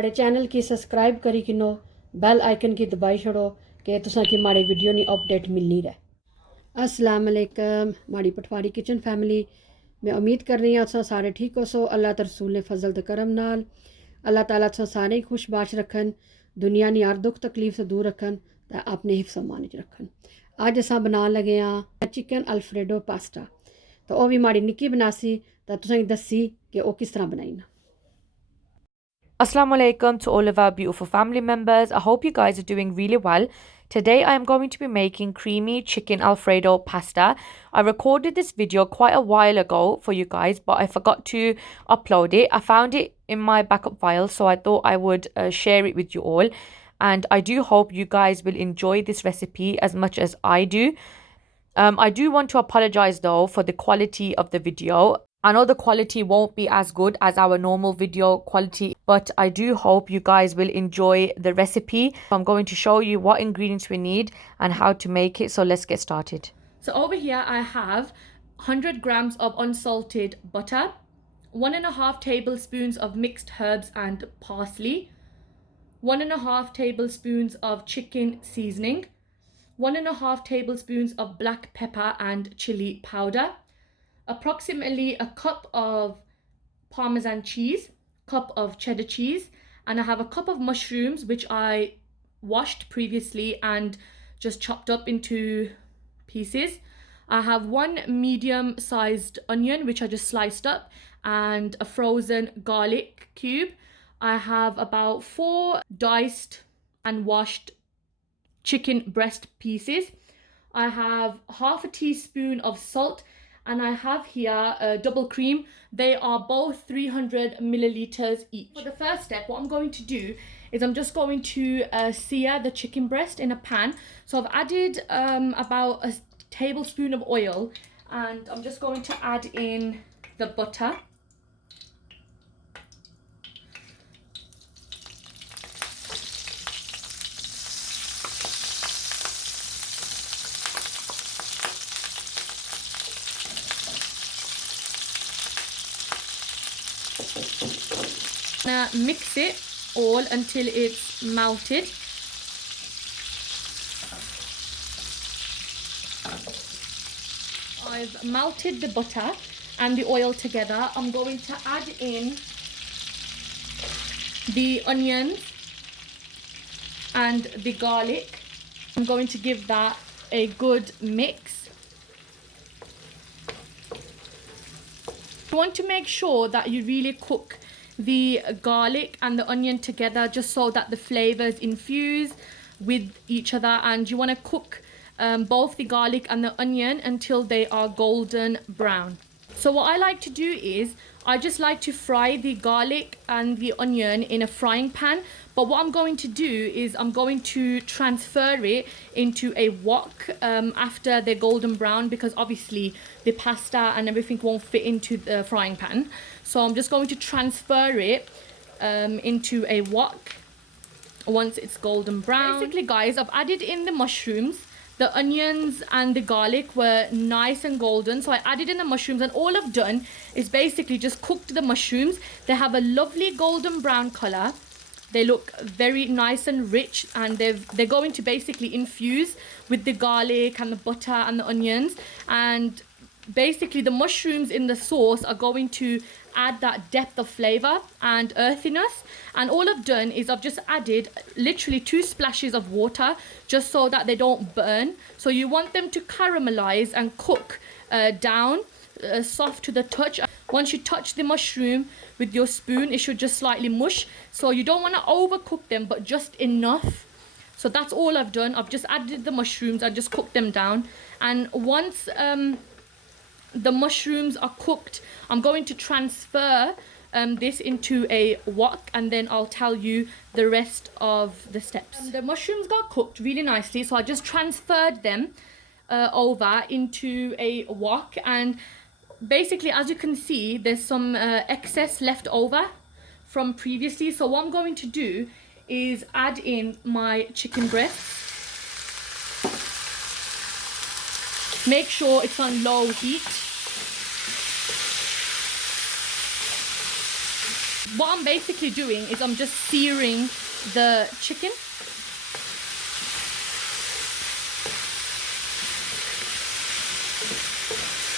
माड़े चैनल की सब्सक्राइब करी किनो बेल आइकन की दबाई छोड़ो कि तुसा की माड़े वीडियो नी अपडेट मिलनी रहे। अस्सलाम वालेकुम माड़ी पटवारी किचन फैमिली। मैं उम्मीद कर रही हूँ तुसा सारे ठीक हो सो। अल्लाह ते रसूल ने फजल ते करम नाल अल्लाह ताला तुसा सारे खुश बाश रखन, दुनिया नी हर दुख तकलीफ से दूर रखन ते अपने हिफ्स अमान च रखन। अज असां बनान लगे हाँ चिकन अल्फ्रेडो पास्ता। तो वह भी माड़ी निक्की बनासी तो तुसें दसी कि वह किस तरह बनाई ना। Assalamu alaikum to all of our beautiful family members. I hope you guys are doing really well. Today I am going to be making creamy chicken Alfredo pasta. I recorded this video quite a while ago for you guys, but I forgot to upload it. I found it in my backup file, so I thought I would share it with you all. And I do hope you guys will enjoy this recipe as much as I do. I do want to apologize though for the quality of the video. I know the quality won't be as good as our normal video quality, but I do hope you guys will enjoy the recipe. I'm going to show you what ingredients we need and how to make it. So let's get started. So over here I have 100 grams of unsalted butter, 1.5 tablespoons of mixed herbs and parsley, 1.5 tablespoons of chicken seasoning, 1.5 tablespoons of black pepper and chili powder, approximately a cup of Parmesan cheese, cup of cheddar cheese, and I have a cup of mushrooms which I washed previously and just chopped up into pieces. I have one medium sized onion which I just sliced up and a frozen garlic cube. I have about 4 diced and washed chicken breast pieces. I have half a teaspoon of salt, and I have here a double cream. They are both 300 milliliters each. For the first step, what I'm going to do is I'm just going to sear the chicken breast in a pan. So I've added about a tablespoon of oil, and I'm just going to add in the butter. Mix it all until it's melted. I've melted the butter and the oil together. I'm going to add in the onions and the garlic. I'm going to give that a good mix. You want to make sure that you really cook the garlic and the onion together just so that the flavors infuse with each other, and you want to cook both the garlic and the onion until they are golden brown. So what I like to do is I just like to fry the garlic and the onion in a frying pan, but what I'm going to do is I'm going to transfer it into a wok after they're golden brown, because obviously the pasta and everything won't fit into the frying pan. So I'm just going to transfer it into a wok once it's golden brown. Basically guys, I've added in the mushrooms. The onions and the garlic were nice and golden, so I added in the mushrooms, and all I've done is basically just cooked the mushrooms. They have a lovely golden brown color. They look very nice and rich, and they're going to basically infuse with the garlic and the butter and the onions, and basically the mushrooms in the sauce are going to add that depth of flavor and earthiness. And all I've done is I've just added literally 2 splashes of water just so that they don't burn. So you want them to caramelize and cook down soft to the touch. Once you touch the mushroom with your spoon, it should just slightly mush. So you don't want to overcook them, but just enough. So that's all I've done. I've just added the mushrooms and just cooked them down. And once the mushrooms are cooked, I'm going to transfer this into a wok, and then I'll tell you the rest of the steps. The mushrooms got cooked really nicely, so I just transferred them over into a wok, and basically as you can see there's some excess left over from previously. So what I'm going to do is add in my chicken breasts. Make sure it's on low heat. What I'm basically doing is I'm just searing the chicken.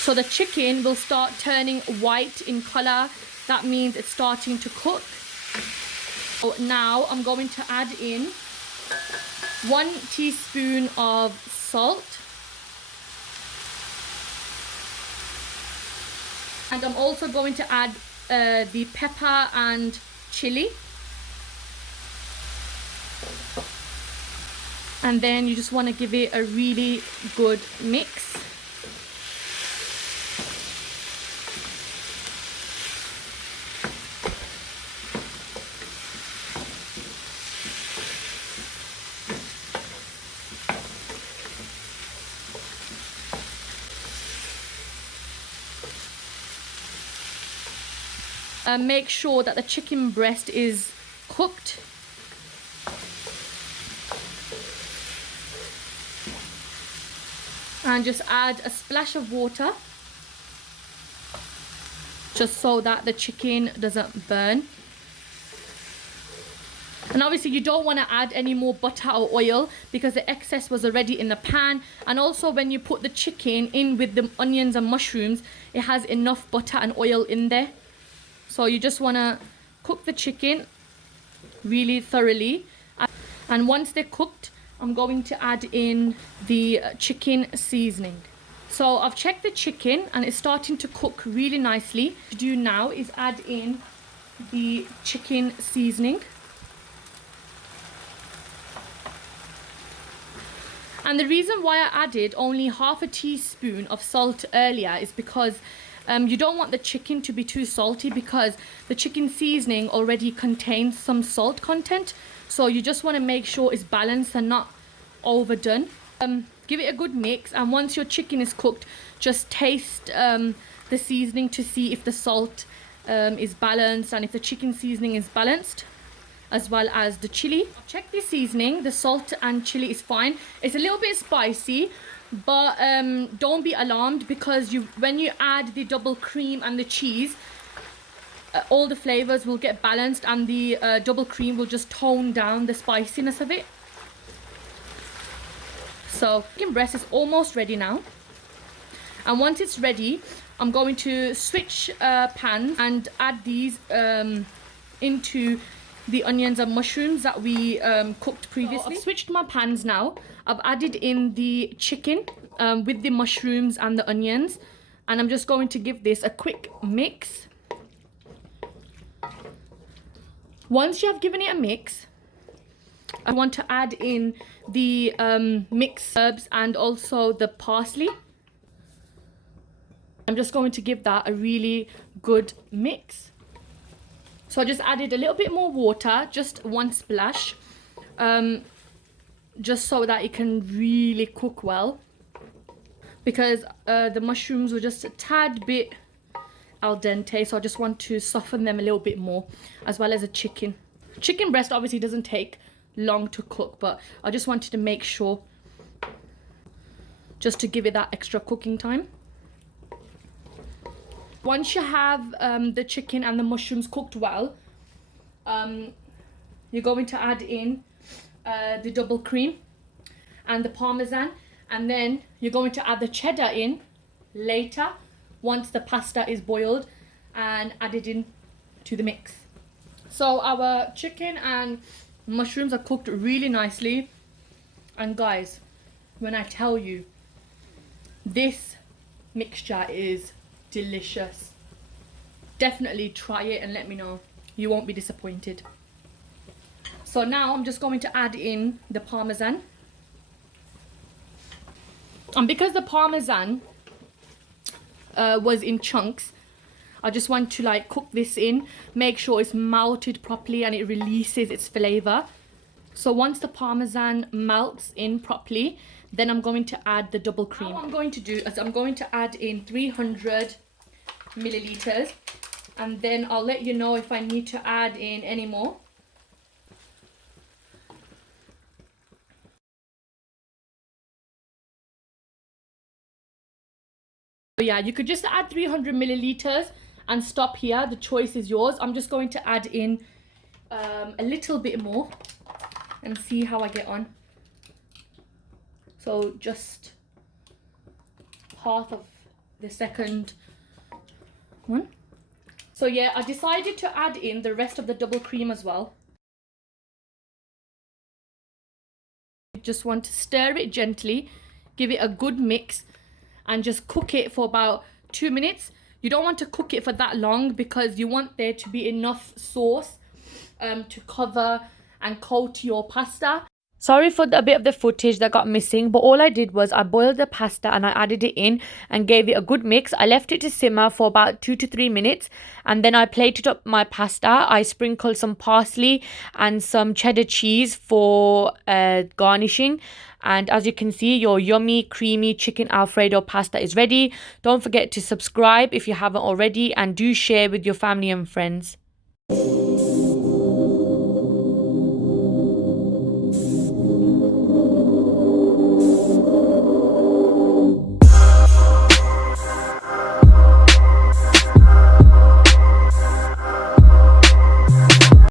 So the chicken will start turning white in color. That means it's starting to cook. So now I'm going to add in 1 teaspoon of salt. And I'm also going to add the pepper and chili. And then you just want to give it a really good mix. Make sure that the chicken breast is cooked. And just add a splash of water, just so that the chicken doesn't burn. And obviously you don't want to add any more butter or oil because the excess was already in the pan. And also when you put the chicken in with the onions and mushrooms, it has enough butter and oil in there. So you just want to cook the chicken really thoroughly. And once they're cooked, I'm going to add in the chicken seasoning. So I've checked the chicken and it's starting to cook really nicely. What to do now is add in the chicken seasoning. And the reason why I added only half a teaspoon of salt earlier is because you don't want the chicken to be too salty, because the chicken seasoning already contains some salt content. So you just want to make sure it's balanced and not overdone. Give it a good mix, and once your chicken is cooked, just taste the seasoning to see if the salt is balanced and if the chicken seasoning is balanced, as well as the chili. Check the seasoning, the salt and chili is fine. It's a little bit spicy, but don't be alarmed, because when you add the double cream and the cheese, all the flavors will get balanced, and the double cream will just tone down the spiciness of it. So chicken breast is almost ready now, and once it's ready, I'm going to switch pans and add these into the onions and mushrooms that we cooked previously. So I've switched my pans now. I've added in the chicken with the mushrooms and the onions, and I'm just going to give this a quick mix. Once you have given it a mix, I want to add in the mixed herbs and also the parsley. I'm just going to give that a really good mix. So I just added a little bit more water, just 1 splash, just so that it can really cook well, because the mushrooms were just a tad bit al dente, so I just want to soften them a little bit more, as well as the chicken. Chicken breast obviously doesn't take long to cook, but I just wanted to make sure, just to give it that extra cooking time. Once you have the chicken and the mushrooms cooked well, you're going to add in the double cream and the parmesan, and then you're going to add the cheddar in later once the pasta is boiled and added in to the mix. So our chicken and mushrooms are cooked really nicely, and guys, when I tell you, this mixture is delicious. Definitely try it and let me know. You won't be disappointed. So now I'm just going to add in the parmesan, and because the parmesan was in chunks, I just want to like cook this in, make sure it's melted properly and it releases its flavor. So once the parmesan melts in properly, then I'm going to add the double cream. What I'm going to do is I'm going to add in 300 milliliters, and then I'll let you know if I need to add in any more. So yeah, you could just add 300 milliliters and stop here. The choice is yours. I'm just going to add in a little bit more and see how I get on. So just half of the second one. So yeah, I decided to add in the rest of the double cream as well. You just want to stir it gently, give it a good mix, and just cook it for about 2 minutes. You don't want to cook it for that long because you want there to be enough sauce to cover and coat your pasta. Sorry for a bit of the footage that got missing, but all I did was I boiled the pasta and I added it in and gave it a good mix. I left it to simmer for about 2 to 3 minutes, and then I plated up my pasta. I sprinkled some parsley and some cheddar cheese for garnishing. And as you can see, your yummy, creamy chicken Alfredo pasta is ready. Don't forget to subscribe if you haven't already, and do share with your family and friends.